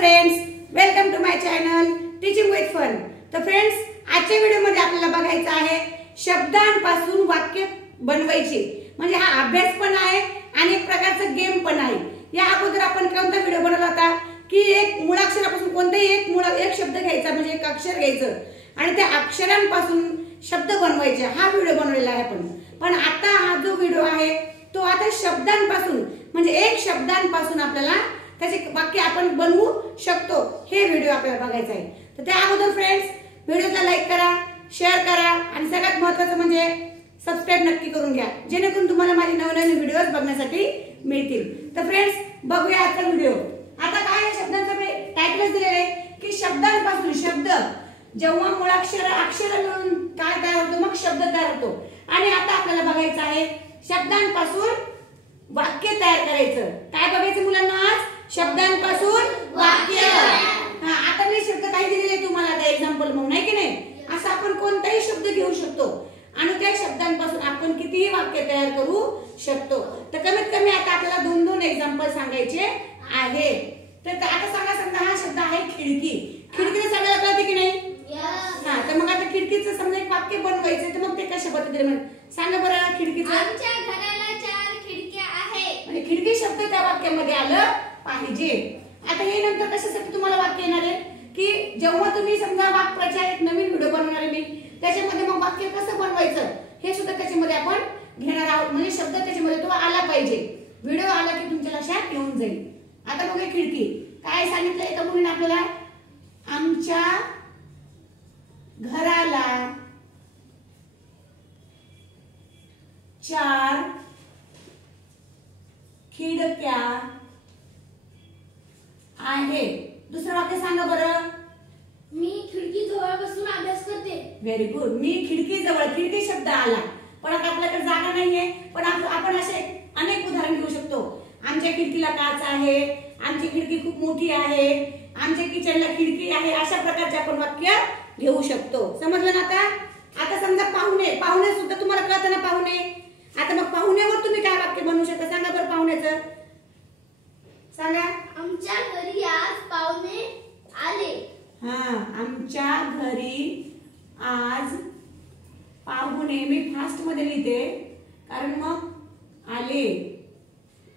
Friends, welcome to my channel teaching with fun. तर friends, आजच्या व्हिडिओमध्ये आपल्याला बघायचं आहे शब्दांपासून वाक्य बनवायचे। म्हणजे हा अभ्यास पण आहे आणि एक प्रकारचा गेम पण आहे। या अगोदर आपण कोणता व्हिडिओ बनवला होता की एक मुळाक्षरापासून कोणताही एक शब्द घ्यायचा, म्हणजे एक अक्षर घ्यायचं आणि त्या अक्षरांपासून शब्द बनवायचे। हा व्हिडिओ बनवलेला आहे पण आता हा जो व्हिडिओ आहे तो आता शब्दांपासून, म्हणजे एक शब्दांपासून आपल्याला त्याचे वाक्य आपण बनवू शकतो, हे व्हिडिओ आपल्याला बघायचा आहे। तर त्या अगोदर फ्रेंड्स, व्हिडिओला लाईक करा, शेअर करा आणि सगळ्यात महत्त्वाचं म्हणजे सबस्क्राइब नक्की करून घ्या, जेणेकरून तुम्हाला माझे नवनवीन व्हिडिओज बघण्यासाठी मिळतील। तर फ्रेंड्स, बघूया आजचा व्हिडिओ। आता काय या शब्दांचा मी टायटल दिलेलं आहे की शब्दांपासून, शब्द जेव्हा मुळाक्षर अक्षर मिळून काय तयार होतो, मग शब्द तयार होतो। आणि आता आपल्याला बघायचं आहे शब्दांपासून वाक्य तयार करायचं। काय बघायचं मुलांना आज? शब्दांपासून वाक्य। आता मी शब्द काही दिलेले तुम्हाला आता एक्झाम्पल म्हणून, आहे की नाही? असं आपण कोणताही शब्द घेऊ शकतो आणि त्या शब्दांपासून आपण कितीही वाक्य तयार करू शकतो। तर कमीत कमी आता आपल्याला 2-2 एक्झाम्पल सांगायचे आहे। तर आता समजा हा शब्द आहे खिडकी। खिडकीने सगळ्याला कळते की नाही? तर मग आता खिडकीचं समजा एक वाक्य बनवायचं, तर मग ते कशा पद्धतीने सांगा बरं? खिडकीचं, आमच्या घराला 4 खिडक्या आहेत। आणि खिडकी शब्द त्या वाक्यामध्ये आलं पाहिजे। आता हे नंतर कशासाठी तुम्हाला वाक्य येणार आहे की जेव्हा तुम्ही समजा वाक्प्रचार एक नवीन व्हिडिओ बनवणार आहे मी, त्याच्यामध्ये मग वाक्य कसं बनवायचं हे सुद्धा त्याच्यामध्ये आपण घेणार आहोत। म्हणजे शब्द त्याच्यामध्ये तो आला पाहिजे, व्हिडिओ आला की तुमच्या लक्षात येऊन जाईल। आता बघा खिडकी काय सांगितलं एका मुलीने आपल्याला, आमच्या घराला 4 खिडक्या आहे। दुसरं वाक्य सांगा बरं। मी खिडकी जवळ बसून अभ्यास करते। Very good. मी खिडकी जवळ, खिडकी शब्द आला, पण आता आपल्याकडे जागा नाहीये, पण आपण असे अनेक उदाहरण घेऊ शकतो। आमच्या खिडकीला काच आहे, आमची खिडकी खूप मोठी आहे, आमच्या किचनला खिडकी आहे, अशा प्रकारचे आपण वाक्य घेऊ शकतो। समजलं ना? आता समजा पाहुणे सुद्धा तुम्हाला कळतं ना पाहुणे। आता मग पाहुण्यावर तुम्ही काय वाक्य बनवू शकता? सांगा बरं पाहुण्याचं, सांगा। आमच्या घरी आज पाहुणे आले। आमच्या घरी आज पाहुणे, मी फास्ट मध्ये लिहिते कारण मग आले,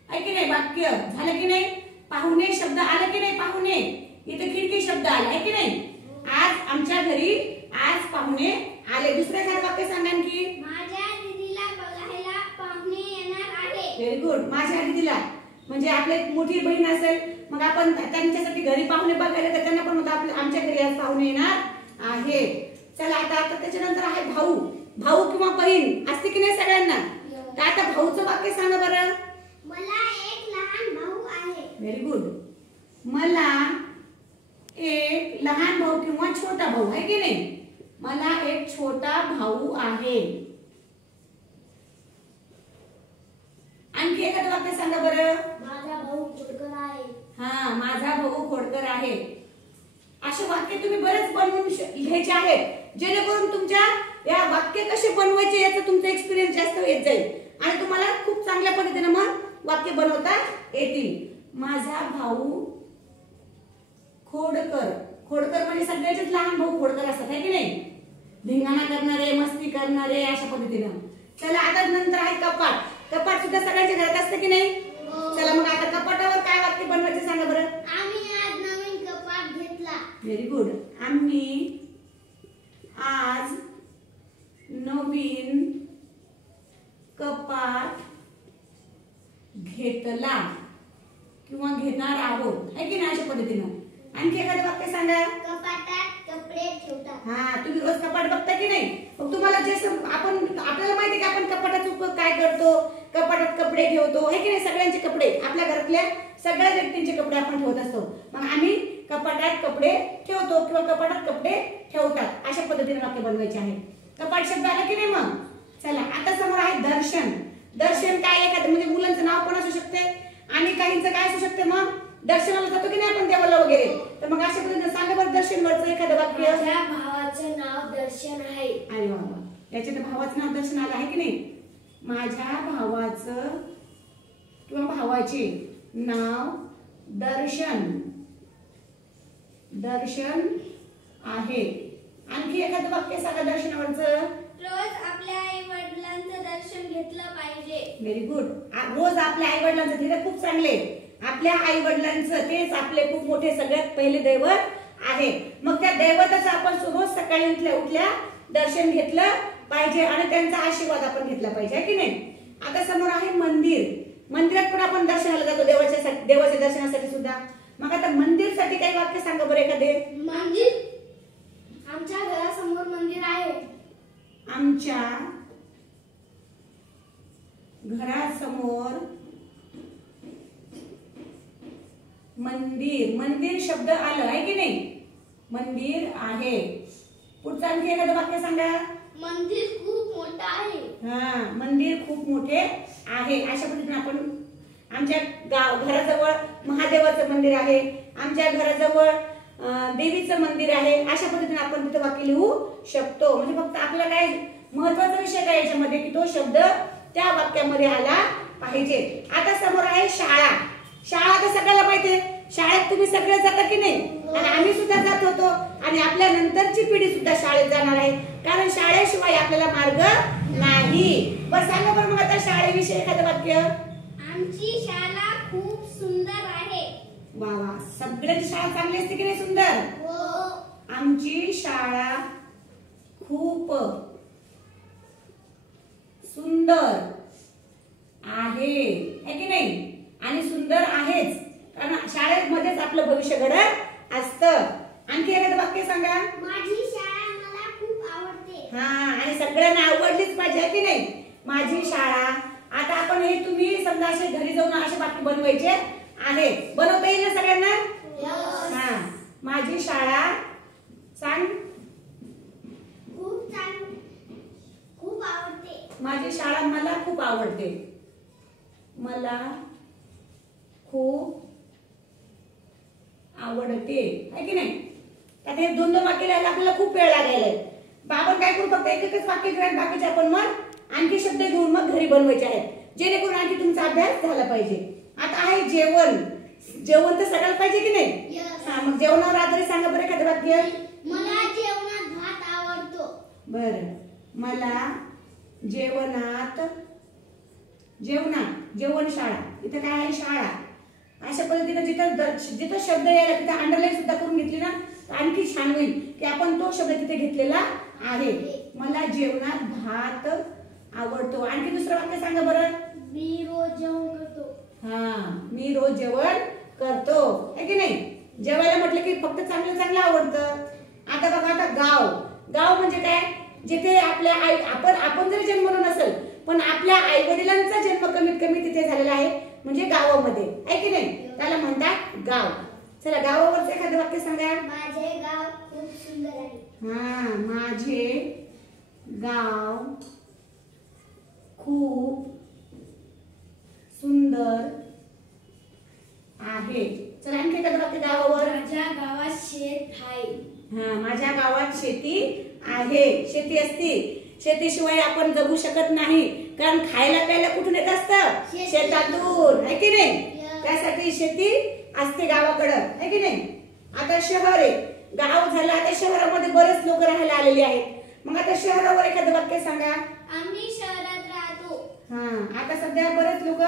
आहे की नाही? वाक्य झालं की नाही? पाहुणे शब्द आला की नाही? पाहुणे इथे खिडकी शब्द आला, आहे की नाही? आज आमच्या घरी आज पाहुणे आले। दुसरं एखादं वाक्य सांगा की, माझ्या दीदीला बघायला पाहुणे येणार आहे। Very good. माझ्या दीदीला म्हणजे आपली मोठी बहीण असेल, मग आपण त्यांच्यासाठी घरी पाहुणे बघायला, तर त्यांना पण म्हणतो आमच्या घरी आज पाहुणे येणार आहे। चला आता त्याच्यानंतर आहे भाऊ। भाऊ किंवा बहीण असते की नाही सगळ्यांना? तर आता भाऊचं वाक्य सांगा बरं। मला एक लहान भाऊ आहे। Very good. मला एक लहान भाऊ किंवा छोटा भाऊ, आहे की नाही? मला एक छोटा भाऊ आहे। आणखी एखादं वाक्य सांगा बरं। माझा भाऊ खोडकर आहे। माझा भाऊ खोडकर आहे। असे वाक्य तुम्ही बरेच बनवून घ्यायचे आहेत, जेणेकरून तुमच्या या वाक्य कसे बनवायचे याचा तुमचा एक्सपिरियन्स जास्त येत जाईल आणि तुम्हाला खूप चांगल्या पद्धतीने मग वाक्य बनवता येतील। माझा भाऊ खोडकर, खोडकर म्हणजे सगळ्याचेच लहान भाऊ खोडकर असतात, आहे की नाही? धिंगाणा करणारे, मस्ती करणारे, अशा पद्धतीने। चला आता नंतर आहे कपाट। कपाट सुद्धा सगळ्यांच्या घरात असते की नाही? चला मग आता कपाटावर काय वाक्य बनवायचे सांगा बरं। आम्ही आज नवीन कपाट घेतला। Very good. आम्ही आज नवीन कपाट घेतला किंवा घेणार आहोत, आहे की नाही? अशा पद्धतीने। आणखी एखादं वाक्य सांगा। कपाटात कपडे ठेवतात। तुम्ही रोज कपाट बघता की नाही? मग तुम्हाला जे आपल्याला माहिती की आपण कपाटाचा उपयोग काय करतो? कपाटात कपडे ठेवतो, आहे की नाही? सगळ्यांचे कपडे, आपल्या घरातल्या सगळ्या व्यक्तींचे कपडे आपण ठेवत असतो। मग आम्ही कपाटात कपडे ठेवतो किंवा कपाटात कपडे ठेवतात, अशा पद्धतीने वाक्य बनवायचे आहे। कपाट शब्द आला की नाही? मग चला आता समोर आहे दर्शन। दर्शन काय? एखादं म्हणजे मुलांचं नाव पण असू शकते आणि काहींचं काय असू शकते, मग दर्शनाला जातो की नाही आपण देवाला वगैरे, तर मग अशा पद्धतीने सांगा बरं दर्शन वरचं एखादं वाक्य। माझ्या भावाचं नाव दर्शन आहे। अरे बाबा, याच्यात भावाचं नाव दर्शन आलं, आहे की नाही? माझ्या भावाचं किंवा भावाचे नाव दर्शन दर्शन आहे. आणखी एखादं वाक्य सांगा दर्शनावरचं. रोज आपल्या आई वडिलांचं दर्शन घेतलं पाहिजे. Very good. रोज आपल्या आई वडिलांचं, तिथे खूप चांगले. आपल्या आई वडिलांचं तेच आपले खूप मोठे सगळ्यात पहिले दैवत आहे. मग त्या दैवताचं आपण रोज सकाळी उठल्या दर्शन घेतलं पाहिजे आणि त्यांचा आशीर्वाद आपण घेतला पाहिजे, आहे की नाही. आता समोर आहे मंदिर. मंदिरात पण आपण दर्शनाला जातो, देवाच्या दर्शनासाठी सुद्धा. मग आता मंदिरसाठी काही वाक्य सांगा बरं एखादे. मंदिर. आमच्या घरासमोर मंदिर आहे. आमच्या घरासमोर मंदिर. मंदिर शब्द आलं, आहे की नाही. मंदिर आहे. पुढचं आणखी एखादं वाक्य सांगा. मंदिर खूप मोठं आहे. हा, मंदिर खूप मोठे आहे. अशा पद्धतीने आपण आमच्या घराजवळ महादेवाचं मंदिर आहे, आमच्या घराजवळ देवीचं मंदिर आहे. अशा पद्धतीने आपण तिथे वाक्य लिहू शकतो. म्हणजे फक्त आपला काय महत्वाचा विषय काय याच्यामध्ये की तो शब्द त्या वाक्यामध्ये आला पाहिजे. आता समोर आहे शाळा. शाळा तर सगळ्याला माहिती आहे. शाळेत तुम्ही सगळे जाता की नाही. आणि आम्ही सुद्धा जात होतो आणि आपल्या नंतरची पिढी सुद्धा शाळेत जाणार आहे, कारण शाळेशिवाय आपल्याला मार्ग नाही. बरं सांगा बरं मग आता शाळेविषयी एखादं वाक्य. आमची शाळा खूप सुंदर आहे. वा वा, सगळ्यांची शाळा चांगली असते की नाही, सुंदर. हो. आमची शाळा खूप सुंदर आहे, है की नाही. आणि सुंदर आहेच, कारण शाळेमध्येच आपलं भविष्य घडत असतं. आणखी एखादं वाक्य सांगा. माझी शाळा मला खूप आवडते. हा, आणि सगळ्यांना आवडलीच पाहिजे, है की नाही, माझी शाळा. आता आपण हे तुम्ही समजा असे घरी जाऊन असे वाक्य बनवायचे आहे. बनवता येईल ना सगळ्यांना. हा, माझी शाळा सांग. खूप आवडते. माझी शाळा मला खूप आवडते. मला खूप आवडते, है की नाही. आता हे दोन वाक्य लिहायला आपल्याला खूप वेळ लागलेला आहे. आपण काय करू, फक्त एक एकच वाक्य घेऊन बाकीचे आपण मग आणखी शब्द घेऊन मग घरी बनवायचे आहेत, जेणेकरून आणखी तुमचा अभ्यास झाला पाहिजे. आता आहे जेवण. जेवण तर सगळ्याला पाहिजे की नाही. हा, मग जेवणावर आधारित सांगा बरं एखादं वाक्य. मला जेवणात भात आवडतो. बरं, मला जेवणात जेवणशाळा. इथं काय आहे, शाळा. अशा पद्धतीने जिथं शब्द यायला तिथं अंडरलाईन सुद्धा करून घेतली ना तर आणखी छान होईल की आपण तो शब्द तिथे घेतलेला आहे. मला जेवणात भात आवडतो. आणखी दुसरं वाक्य सांगा बरं. मी रोज जेवण करतो. हा, मी रोज जेवण करतो, है की नाही. जेवायला म्हटलं की फक्त चांगलं चांगलं आवडतं. आता बघा, आता गाव म्हणजे काय, जिथे आपल्या आई आपण जरी जन्मलो नसेल पण आपल्या आई वडिलांचा जन्म कमीत कमी तिथे झालेला आहे, म्हणजे गावामध्ये, आहे की नाही. त्याला म्हणतात गाव. चला, गावावरचं एखादं वाक्य सांगा. माझे गाव खूप सुंदर आहे. हा, माझे गाव खूप सुंदर आहे. चला, आणखी एखादं वाक्य गावावर. माझ्या गावात शेत आहे. हा, माझ्या गावात शेती आहे. शेती असती. शेतीशिवाय आपण जगू शकत नाही, कारण खायला प्यायला कुठून येत असतं, शेतातून, है की नाही. त्यासाठी शेती असते गावाकडं, है की नाही. आता शहर आहे. गाव झालं, आता शहरामध्ये बरेच लोक राहायला आलेले आहेत. मग आता शहरावर एखादं वाक्य सांगा. आम्ही शहरात राहतो. हा, आता सध्या बरेच लोक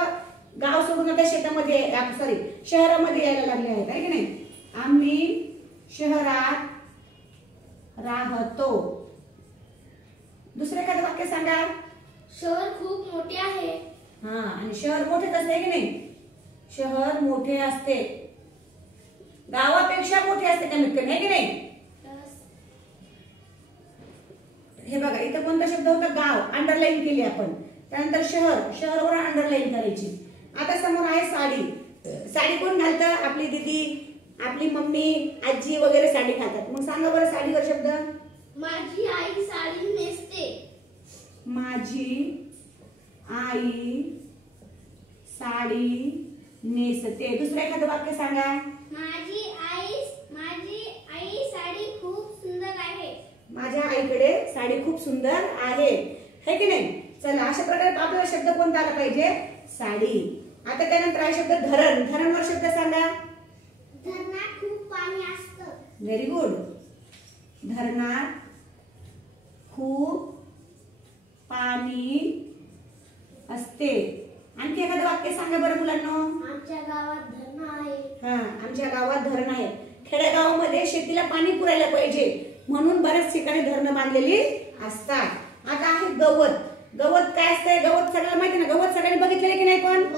गाव सोडून आता शहरामध्ये यायला लागले आहेत, है की नाही. आम्ही शहरात राहतो. दुसरं एखादं वाक्य सांगा. शहर खूप मोठे आहे. हा, आणि शहर मोठेच असते की नाही. शहर मोठे असते, गावापेक्षा मोठे असते कमीत कमी, है की नाही. हे बघा, इथं कोणता शब्द होता, गाव, अंडरलाईन केली आपण. त्यानंतर शहरावर अंडरलाईन करायची. आता समोर आहे साडी. साडी कोण घालतं, आपली दीदी, आपली मम्मी, आजी वगैरे साडी घालतात. मग सांगा बरं साडीवर शब्द. माझी आई साडी नेसते. माझी आई साडी नेसते. दुसरं एखादं वाक्य सांगा. माझी आई साडी खूप सुंदर आहे. माझ्या आईकडे साडी खूप सुंदर आहे, है की नाही. चला, अशा प्रकारे आपल्याला शब्द कोणता आला पाहिजे, साडी. आता त्यानंतर आहे शब्द धरण. धरणवर शब्द सांगा. धरणात खूप पाणी असतं. Very good. धरणात खूप पाणी असते. आणखी एखादं वाक्य सांगा बरं मुलांनो. आमच्या गावात धरण आहे. हा, आमच्या गावात धरण आहे. खेडेगावामध्ये शेतीला पाणी पुरायला पाहिजे म्हणून बऱ्याच ठिकाणी धरणं बांधलेली असतात. आता आहे गवत. गवत काय असतंय? गवत सगळ्यांना माहिती ना. गवत सगळ्यांनी बघितलेलं की नाही पण?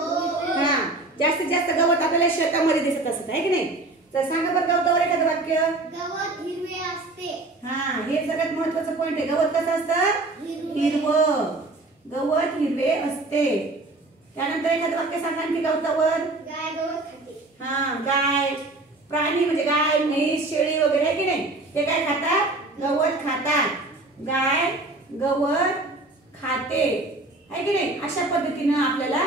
हा, जास्तीत जास्त गवत आपल्याला शेतामध्ये दिसत असत आहे की नाही. तर सांगा बरं गवतावर एखादं वाक्य. गवत हिरवे असते. हा, हे सगळ्यात महत्वाचं पॉइंट आहे. गवत कसं असतं? हिरवं. गवत हिरवे असते. त्यानंतर एखादं वाक्य सांगा आणखी गवतावर. गाय गवत खाते. हा, गाय प्राणी म्हणजे गाय म्हैस शेळी वगैरे आहे की नाही, ते काय खातात? गवत खातात. गाय गवत खाते आहे की नाही. अशा पद्धतीनं आपल्याला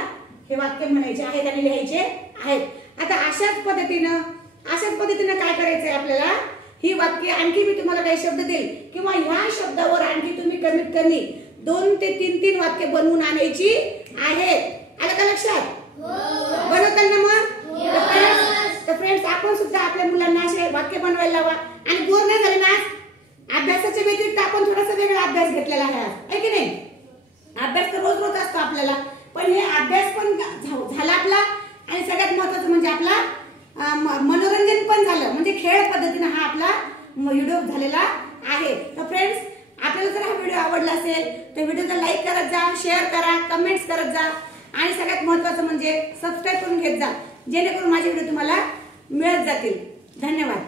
हे वाक्य म्हणायचे आहेत आणि लिहायचे आहेत. आता अशाच पद्धतीनं काय करायचंय आपल्याला. ही वाक्य आणखी मी तुम्हाला काही शब्द देईल किंवा ह्या शब्दावर आणखी तुम्ही कमीत कमी 2 ते 3 वाक्य बनवून आणायची आहेत. आलं का लक्षात? बनवताल ना मग? तर फ्रेंड्स, आपण सुद्धा आपल्या मुलांना असे वाक्य बनवायला लावा. आणि बोर नाही झाले ना. अभ्यासाच्या व्यतिरिक्त आपण थोडासा वेगळा अभ्यास घेतलेला आहे की नाही. अभ्यास तर रोज असतो आपल्याला, पण हे अभ्यास पण झाला आपला आणि सगळ्यात महत्वाचं म्हणजे आपला मनोरंजन पण झालं. म्हणजे खेळ पद्धतीने हा आपला व्हिडिओ झालेला आहे. तर फ्रेंड्स, आपल्याला जर हा व्हिडिओ आवडला असेल तर व्हिडिओला लाईक करत जा, शेअर करा, कमेंट्स करत जा आणि सगळ्यात महत्वाचं म्हणजे सबस्क्राईब करून घेत जा, जेणेकरून माझे व्हिडिओ तुम्हाला मिळत जातील. धन्यवाद.